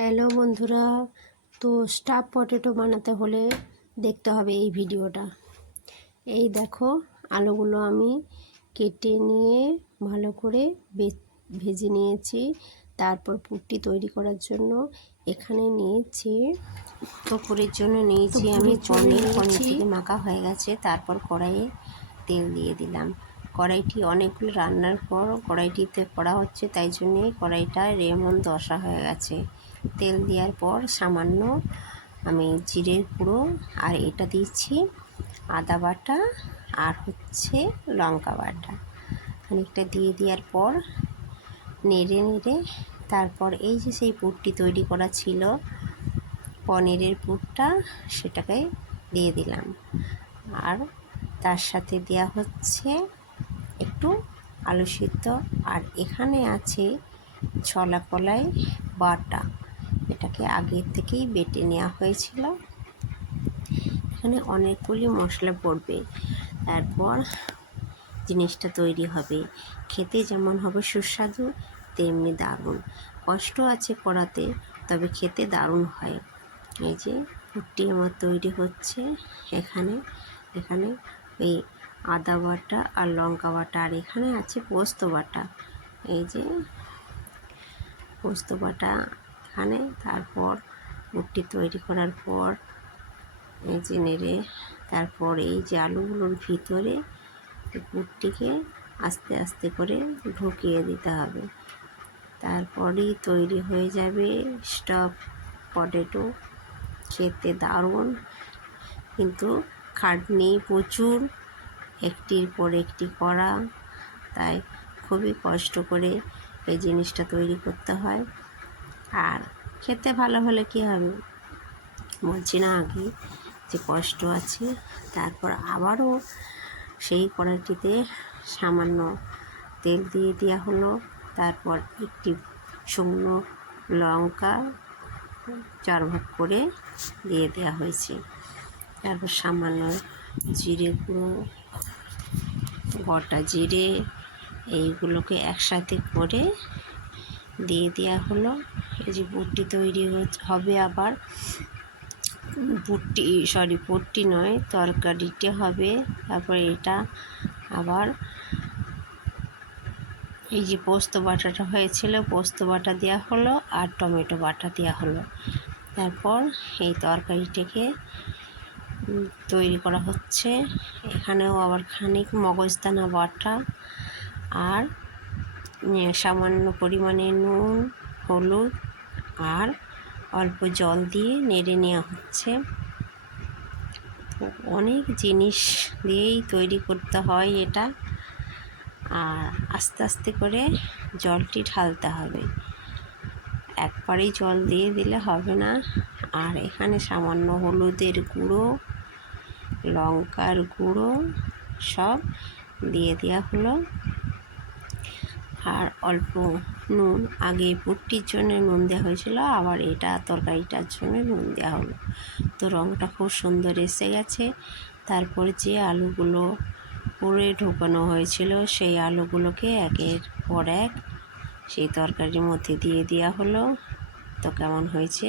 Hello বন্ধুরা, তো staff potato বানাতে হলে দেখতে হবে এই ভিডিওটা। এই দেখো, আলুগুলো আমি কেটে নিয়ে ভালো করে ভেজে নিয়েছি। তারপর পুরটি তৈরি করার জন্য এখানে নিয়েছি, দুপুরের জন্য নিয়েছি আমি পনির থেকে মাখা হয়ে গেছে। তারপর কড়াইয়ে তেল দিয়ে দিলাম। কড়াইটি অনেকগুলো রান্নার পর কড়াইটিতে করা হচ্ছে, তাই জন্যে কড়াইটা এমন দশা হয়ে গেছে। তেল দেওয়ার পর সামান্য আমি জিরের গুঁড়ো আর এটা দিচ্ছি আদা বাটা আর হচ্ছে লঙ্কা বাটা খানিকটা দিয়ে দেওয়ার পর নেড়ে নেড়ে তারপর এই যে সেই পুরটি তৈরি করা ছিল পনিরের পুরটা, সেটাকে দিয়ে দিলাম। আর তার সাথে দেওয়া হচ্ছে একটু আলু সিদ্ধ, আর এখানে আছে ছোলা কলাই বাটা, এটাকে আগে থেকেই বেটে নেওয়া হয়েছিল। এখানে অনেকগুলি মশলা পড়বে, তারপর জিনিসটা তৈরি হবে। খেতে যেমন হবে সুস্বাদু, তেমনি দারুণ। কষ্ট আছে করাতে, তবে খেতে দারুণ হয়। এই যে পুরটি আমার তৈরি হচ্ছে। এখানে এই আদা বাটা আর লঙ্কা বাটা, আর এখানে আছে পোস্ত বাটা। এই যে পোস্ত বাটা এখানে। তারপর পুরটি তৈরি করার পর এই যে নেড়ে তারপর এই যে আলুগুলোর ভিতরে পুরটিকে আস্তে আস্তে করে ঢুকিয়ে দিতে হবে। তারপরেই তৈরি হয়ে যাবে স্টাফ পটেটো। খেতে দারুণ, কিন্তু খাটনি প্রচুর, একটির পর একটি করা, তাই খুবই কষ্ট করে এই জিনিসটা তৈরি করতে হয়। আর খেতে ভালো হলে কী হবে, বলছি না আগে যে কষ্ট আছে। তারপর আবারও সেই কড়াইটিতে সামান্য তেল দিয়ে দেওয়া হলো। তারপর একটি শুকনো লঙ্কা 4 ভাগ করে দিয়ে দেওয়া হয়েছে। তারপর সামান্য জিরে গুঁড়ো, গোটা জিরে, এইগুলোকে একসাথে করে দিয়ে দেওয়া হলো। এই যে পুরটি তৈরি হবে, আবার পুরটি নয়, তরকারিটি হবে। তারপর এটা আবার এই যে পোস্ত বাটাটা হয়েছিল, পোস্ত বাটা দেওয়া হলো আর টমেটো বাটা দেওয়া হলো। তারপর এই তরকারিটিকে তৈরি করা হচ্ছে। এখানেও আবার খানিক মগজদানা বাটা আর সামান্য পরিমাণে নুন, হলুদ আর অল্প জল দিয়ে নেড়ে নেওয়া হচ্ছে। অনেক জিনিস দিয়েই তৈরি করতে হয় এটা, আর আস্তে আস্তে করে জলটি ঢালতে হবে, একবারেই জল দিয়ে দিলে হবে না। আর এখানে সামান্য হলুদের গুঁড়ো, লঙ্কার গুঁড়ো সব দিয়ে দেওয়া হলো। আর অল্প নুন, আগে পুরটির জন্য নুন দেওয়া হয়েছিল, আবার এটা তরকারিটার জন্য নুন দেওয়া হলো। তো রঙটা খুব সুন্দর এসে গেছে। তারপর যে আলুগুলো পুরে ঢোকানো হয়েছিল, সেই আলুগুলোকে একের পর এক সেই তরকারির মধ্যে দিয়ে দেওয়া হলো। তো কেমন হয়েছে